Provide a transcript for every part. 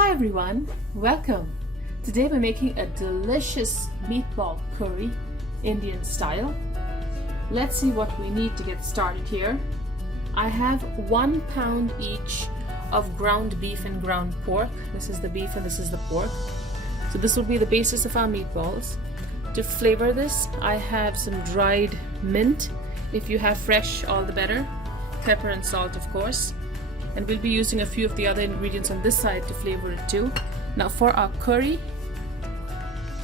Hi everyone, welcome. Today we're making a delicious meatball curry, Indian style. Let's see what we need to get started here. I have 1 pound each of ground beef and ground pork. This is the beef and this is the pork. So this will be the basis of our meatballs. To flavor this, I have some dried mint. If you have fresh, all the better. Pepper and salt, of course. And we'll be using a few of the other ingredients on this side to flavor it too. Now for our curry,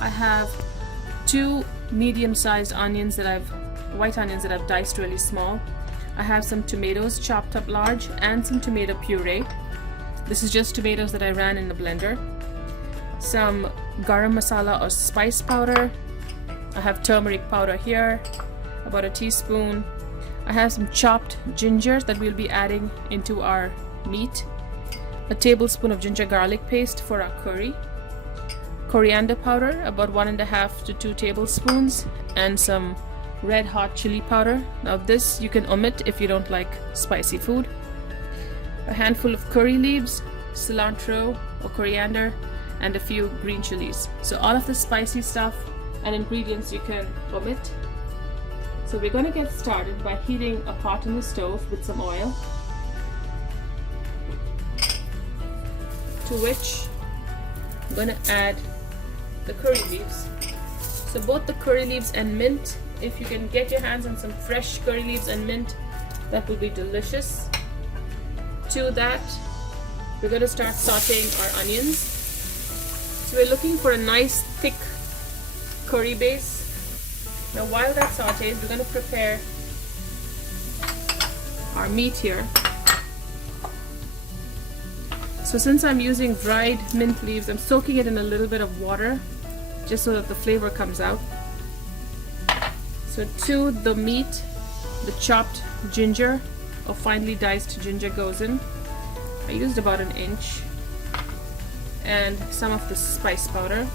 I have 2 medium-sized onions white onions that I've diced really small. I have some tomatoes chopped up large and some tomato puree. This is just tomatoes that I ran in the blender. Some garam masala or spice powder. I have turmeric powder here, about a teaspoon. I have some chopped ginger that we'll be adding into our meat. A tablespoon of ginger garlic paste for our curry. Coriander powder, about 1.5 to 2 tablespoons. And some red hot chili powder. Now this you can omit if you don't like spicy food. A handful of curry leaves, cilantro or coriander, and a few green chilies. So all of the spicy stuff and ingredients you can omit. So we're going to get started by heating a pot on the stove with some oil, to which I'm going to add the curry leaves. So both the curry leaves and mint, if you can get your hands on some fresh curry leaves and mint, that will be delicious. To that, we're going to start sauteing our onions. So we're looking for a nice thick curry base. Now while that sautés, we're going to prepare our meat here. So since I'm using dried mint leaves, I'm soaking it in a little bit of water just so that the flavor comes out. So to the meat, the chopped ginger or finely diced ginger goes in. I used about 1 inch, and some of the spice powder.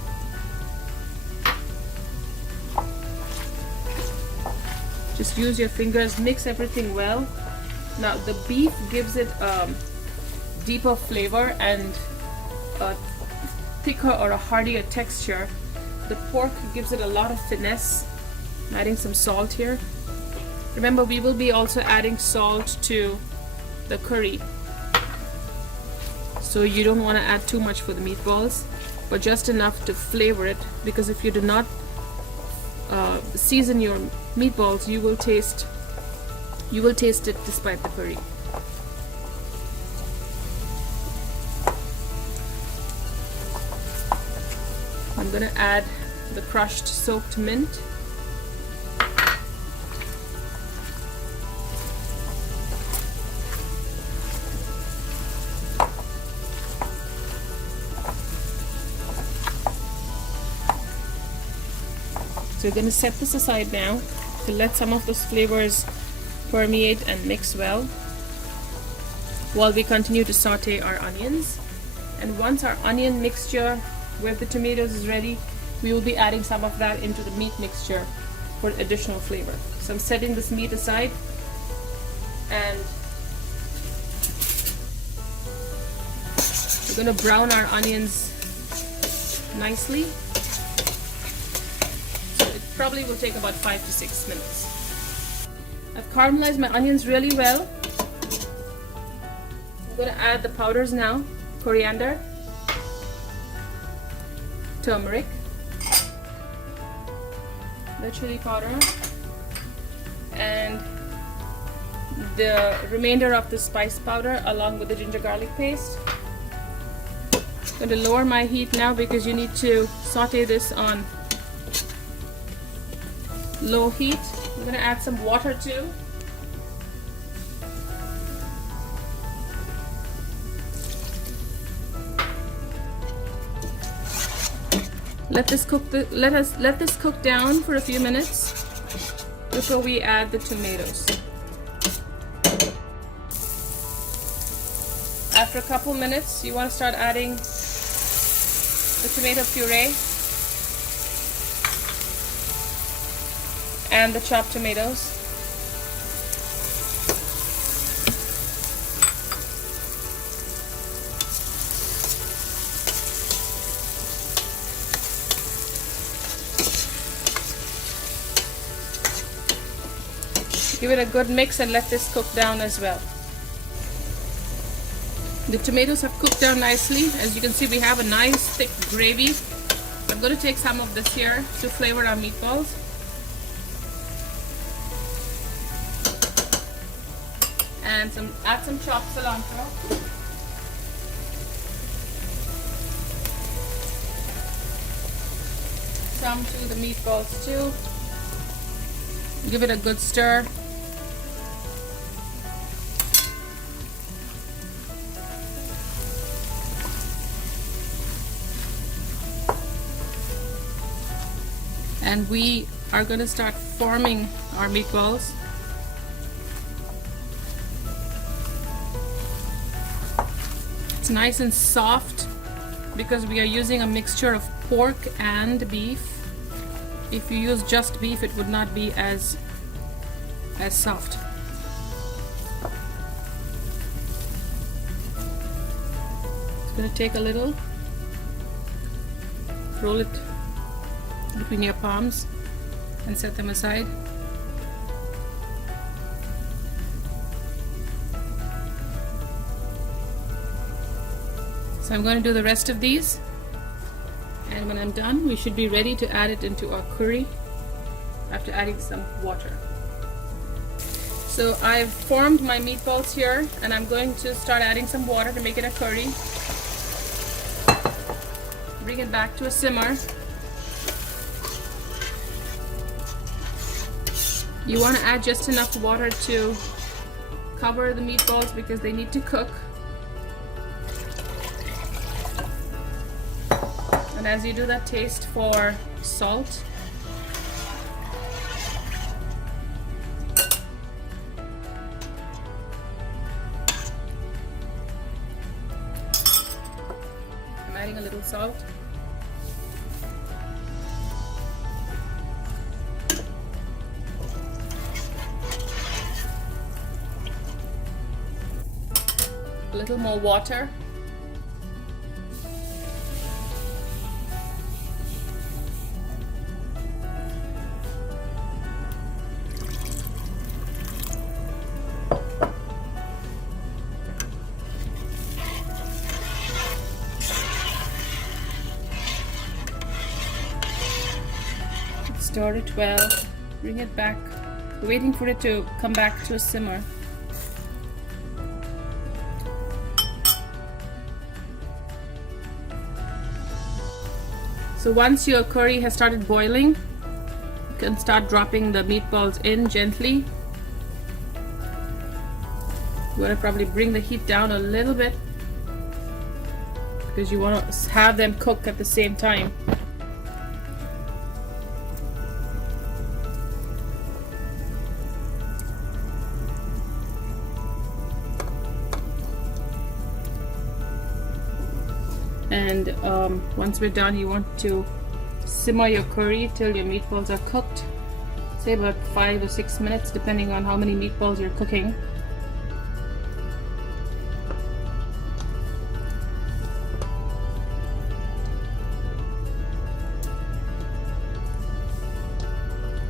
Just use your fingers, mix everything well. Now the beef gives it deeper flavor and a thicker or a heartier texture. The pork gives it a lot of finesse. I'm adding some salt here. Remember, we will be also adding salt to the curry. So you don't want to add too much for the meatballs, but just enough to flavor it, because if you do not season your meatballs, you will taste it despite the curry. I'm going to add the crushed soaked mint. So we're going to set this aside now to let some of those flavors permeate and mix well while we continue to saute our onions. And once our onion mixture with the tomatoes is ready, we will be adding some of that into the meat mixture for additional flavor. So I'm setting this meat aside, and we're going to brown our onions nicely. Probably will take about 5 to 6 minutes. I've caramelized my onions really well. I'm going to add the powders now. Coriander, turmeric, the chili powder, and the remainder of the spice powder along with the ginger garlic paste. I'm going to lower my heat now because you need to saute this on low heat. I'm going to add some water too. Let this cook down for a few minutes before we add the tomatoes. After a couple minutes, you want to start adding the tomato puree and the chopped tomatoes. Give it a good mix and let this cook down as well. The tomatoes have cooked down nicely. As you can see, we have a nice thick gravy. I'm going to take some of this here to flavor our meatballs. And add some chopped cilantro. Some to the meatballs too. Give it a good stir. And we are going to start forming our meatballs. It's nice and soft because we are using a mixture of pork and beef. If you use just beef, it would not be as soft. It's going to take a little. Roll it between your palms and set them aside. So I'm going to do the rest of these, and when I'm done, we should be ready to add it into our curry after adding some water. So I've formed my meatballs here, and I'm going to start adding some water to make it a curry. Bring it back to a simmer. You want to add just enough water to cover the meatballs because they need to cook. And as you do that, taste for salt. I'm adding a little salt. A little more water. Stir it well, bring it back, waiting for it to come back to a simmer. So once your curry has started boiling, you can start dropping the meatballs in gently. You want to probably bring the heat down a little bit because you want to have them cook at the same time. And once we're done, you want to simmer your curry till your meatballs are cooked. Say about 5 or 6 minutes, depending on how many meatballs you're cooking.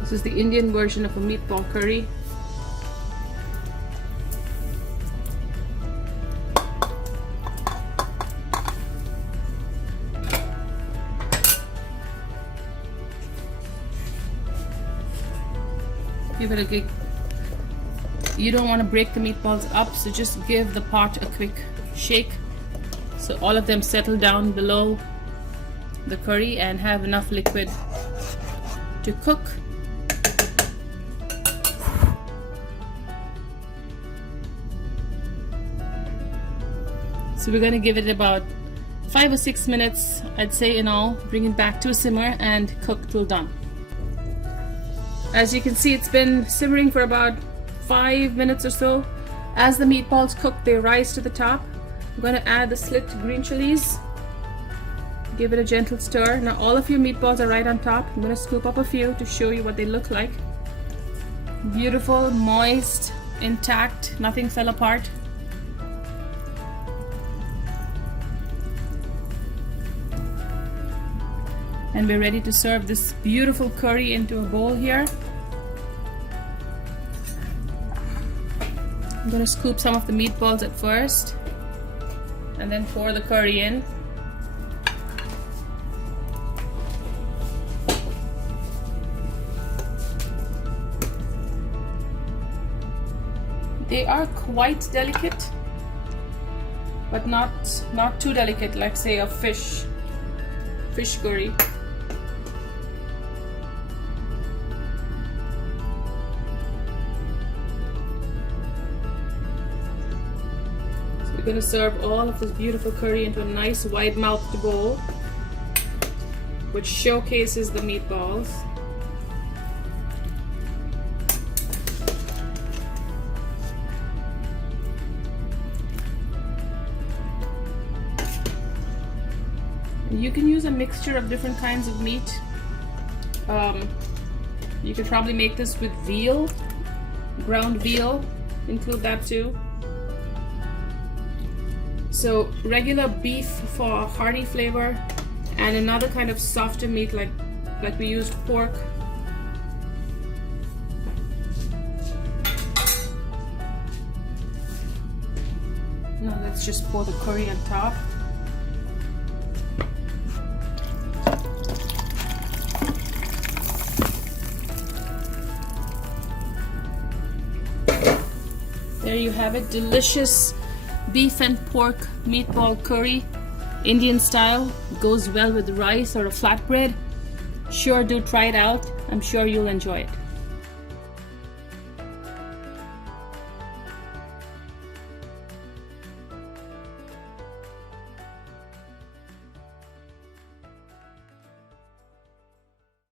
This is the Indian version of a meatball curry. Give it a good, you don't want to break the meatballs up, so just give the pot a quick shake so all of them settle down below the curry and have enough liquid to cook. So we're going to give it about 5 or 6 minutes, I'd say, in all. Bring it back to a simmer and cook till done. As you can see, it's been simmering for about 5 minutes or so. As the meatballs cook, they rise to the top. I'm going to add the slit green chilies. Give it a gentle stir. Now all of your meatballs are right on top. I'm going to scoop up a few to show you what they look like. Beautiful, moist, intact, nothing fell apart. And we're ready to serve this beautiful curry into a bowl here. I'm gonna scoop some of the meatballs at first and then pour the curry in. They are quite delicate, but not too delicate like say a fish curry. So we're gonna serve all of this beautiful curry into a nice wide-mouthed bowl, which showcases the meatballs. You can use a mixture of different kinds of meat. You could probably make this with veal, ground veal, include that too. So regular beef for hearty flavor, and another kind of softer meat like we used pork. Now let's just pour the curry on top. There you have it, delicious beef and pork meatball curry, Indian style. Goes well with rice or a flatbread. Sure do try it out. I'm sure you'll enjoy it.